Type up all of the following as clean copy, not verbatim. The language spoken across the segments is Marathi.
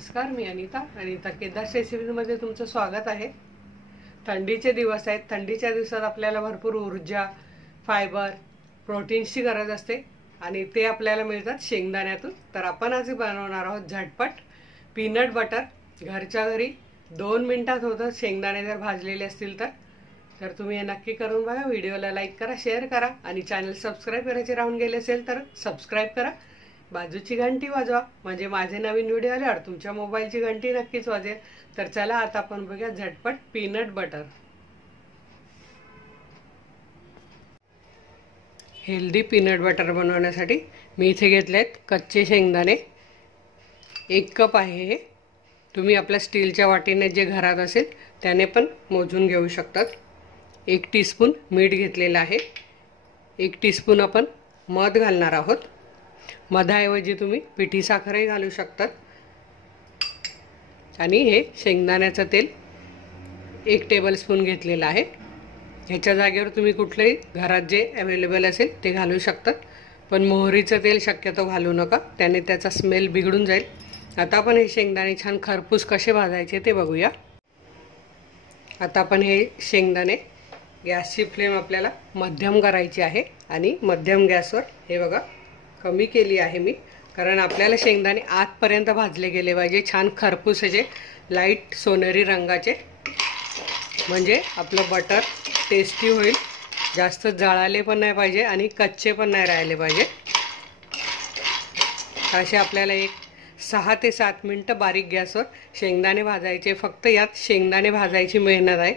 नमस्कार, मी अनिता केदार रेसिपीमध्ये तुमचं स्वागत आहे। थंडीचे दिवस आहेत। थंडीच्या दिवसात आपल्याला भरपूर ऊर्जा, फायबर, प्रोटीन्सची गरज असते आणि ते आपल्याला मिळतात शेंगदाण्यातून। तर आपण आज बनवणार आहोत झटपट पीनट बटर। घरच्या घरी 2 मिनिटात होतं शेंगदाणे जर भाजलेले असतील तर तुम्ही हे नक्की करून बघा। व्हिडिओला लाईक करा, शेअर करा आणि चॅनल सबस्क्राइब करायचे राहून गेले असेल तर सबस्क्राइब करा। बाजूची घंटी वाजवा म्हणजे माझे नवीन व्हिडिओ आल्यावर तुमच्या मोबाईलची घंटी नक्कीच वाजेल। तर चला आता आपण बघूया झटपट peanut butter. Healthy peanut butter बनवण्यासाठी मी इथे घेतलेत कच्चे शेंगदाणे। 1 कप आहे हे। तुम्ही आपल्या स्टीलच्या वाटीने जे घरात असेल त्याने पण मोजून घेऊ शकतात। 1 टीस्पून मीठ घेतलेलं आहे। 1 टीस्पून आपण मध घालणार आहोत। मधाऐवजी तुम्ही पिठी साखरही घालू शकतात। आणि हे शेंगदाण्याचं तेल 1 टेबलस्पून घेतलेलं आहे। ह्याच्या जागेवर तुम्ही कुठलेही घरात जे अवेलेबल असेल ते घालू शकतात, पण मोहरीचं तेल शक्यतो घालू नका, त्याने त्याचा स्मेल बिघडून जाईल। आता आपण हे शेंगदाणे छान खरपूस कसे भाजायचे ते बघूया। आता आपण हे शेंगदाणे गॅसची फ्लेम आपल्याला मध्यम करायची आहे आणि मध्यम गॅसवर हे बघा कमी केली आहे मी, कारण आपल्याला शेंगदाणे आतपर्यंत भाजले गेले पाहिजे, छान खरपूस असे लाईट सोनेरी रंगाचे, म्हणजे आपलं बटर टेस्टी होईल। जास्त जळाले पण नाही पाहिजे आणि कच्चे पण नाही राहिले पाहिजे। असे आपल्याला 6 ते 7 मिनिटं बारीक गॅसवर शेंगदाणे भाजायचे। फक्त यात शेंगदाणे भाजायची मेहनत आहे,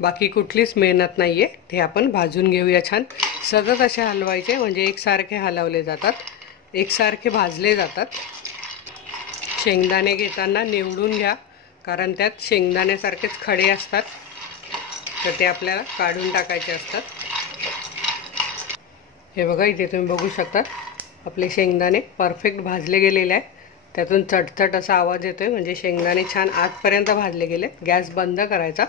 बाकी कुठलीच मेहनत नाही आहे। ते आपण भाजून घेऊया छान। सतत असे हलवायचे म्हणजे एकसारखे हलवले जातात, एकसारखे भाजले जातात। शेंगदाणे घेताना निवडून घ्या, कारण त्यात शेंगदाण्यासारखेच खडे असतात, तर ते आपल्याला काढून टाकायचे असतात। हे बघा इथे तुम्ही बघू शकता आपले शेंगदाणे परफेक्ट भाजले गेलेले आहे। त्यातून चटचट असा आवाज येतोय, म्हणजे शेंगदाणे छान आतपर्यंत भाजले गेले। गॅस बंद करायचा।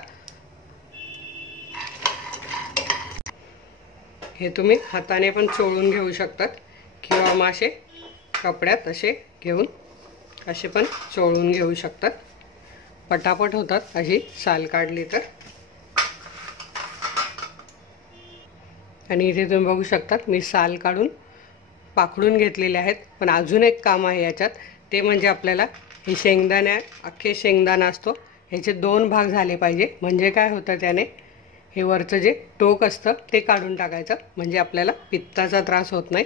हे तुम्ही हाताने पण चोळून घेऊ शकतात किंवा मग असे कपड्यात असे घेऊन असे पण चोळून घेऊ शकतात। पटापट होतात अशी साल काढली तर। आणि इथे तुम्ही बघू शकतात मी साल काढून पाखडून घेतलेले आहेत। पण अजून एक काम आहे याच्यात, ते म्हणजे आपल्याला हे शेंगदाणे अख्खे शेंगदाणा असतो ह्याचे 2 भाग झाले पाहिजे। म्हणजे काय होतं, त्याने हे वरचं जे टोक असतं ते काढून टाकायचं, म्हणजे आपल्याला पित्ताचा त्रास होत नाही।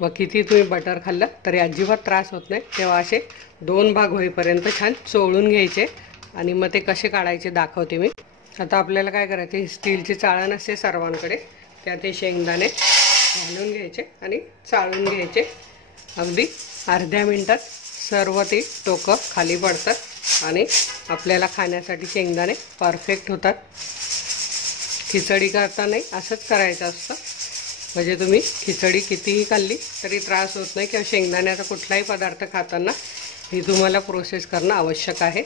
व किती तुम्ही बटर खाल्लं तरी अजिबात त्रास होत नाही। तेव्हा असे 2 भाग होईपर्यंत छान चोळून घ्यायचे आणि मग ते कसे काढायचे दाखवते मी। आता आपल्याला काय करायचं, ही स्टीलची चाळण असते सर्वांकडे, त्यात हे शेंगदाणे घालून घ्यायचे आणि चाळून घ्यायचे। अगदी अर्ध्या मिनिटात सर्व ते टोकं खाली पडतात आणि आपल्याला खाण्यासाठी शेंगदाणे परफेक्ट होतात। खिचडी करतानाही असंच करायचं असतं, म्हणजे तुम्ही खिचडी कितीही खाल्ली तरी त्रास होत नाही, किंवा शेंगदाण्याचा कुठलाही पदार्थ खाताना ही तुम्हाला प्रोसेस करणं आवश्यक आहे।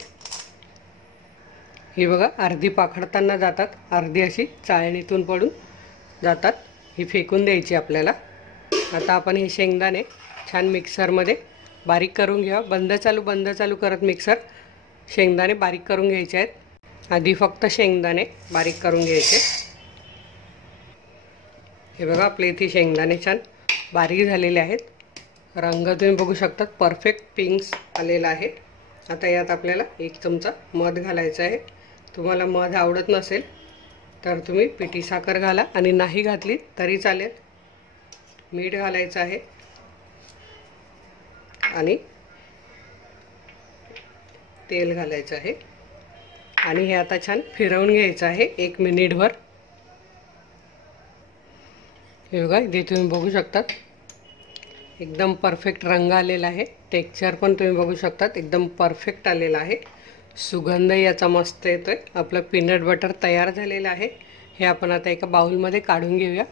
ही बघा अर्धी पाखडताना जातात, अर्धी अशी चाळणीतून पडून जातात, ही फेकून द्यायची आपल्याला। आता आपण हे शेंगदाणे छान मिक्सरमध्ये बारीक करून घ्या। बंद चालू करत मिक्सर शेंगदाणे बारीक करून घ्यायचे आहेत। आधी फक्त शेंगदाणे बारीक करून घ्यायचे। हे बघा आपले इथे शेंगदाणे छान बारीक झालेले आहेत। रंग तुम्ही बघू शकता परफेक्ट पिंक आलेला आहे। आता यात आपल्याला 1 चमचा मध घालायचा आहे। तुम्हाला मध आवडत नसेल तर तुम्ही पिठी साखर घाला, आणि नाही घातली तरी चालेल। मीठ घालायचं आहे आणि तेल घालायचं आहे, आणि हे आता छान फिरवून घ्यायचं आहे 1 मिनिटभर। हे बघा इथे तुम्ही बघू शकता एकदम परफेक्ट रंग आलेला आहे। टेक्स्चर पण तुम्ही बघू शकता एकदम परफेक्ट आलेला आहे। सुगंधही याचा मस्त येतोय। आपलं पीनट बटर तयार झालेलं आहे। हे आपण आता एका बाउलमध्ये काढून घेऊया।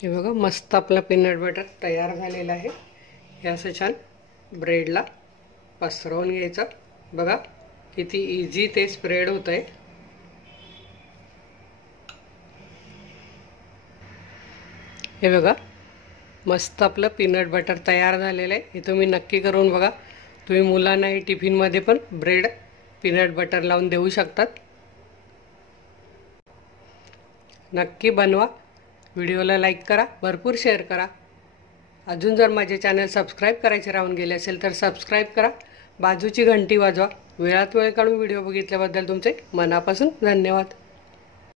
हे बघा मस्त आपलं पीनट बटर तयार झालेलं आहे। हे असं छान ब्रेडला पसरवून घ्यायचं। बघा किती इझी ते स्प्रेड होत आहे। हे बघा मस्त आपलं पीनट बटर तयार झालेलं आहे। हे तुम्ही नक्की करून बघा। तुम्ही मुलांनाही टिफिनमध्ये पण ब्रेड पीनट बटर लावून देऊ शकतात। नक्की बनवा। व्हिडिओला लाईक करा, भरपूर शेअर करा। अजून जर माझे चॅनल सबस्क्राईब करायचे राहून गेले असेल तर सबस्क्राईब करा, बाजूची घंटी वाजवा। वेळात वेळ काढून व्हिडिओ बघितल्याबद्दल तुमचे मनापासून धन्यवाद।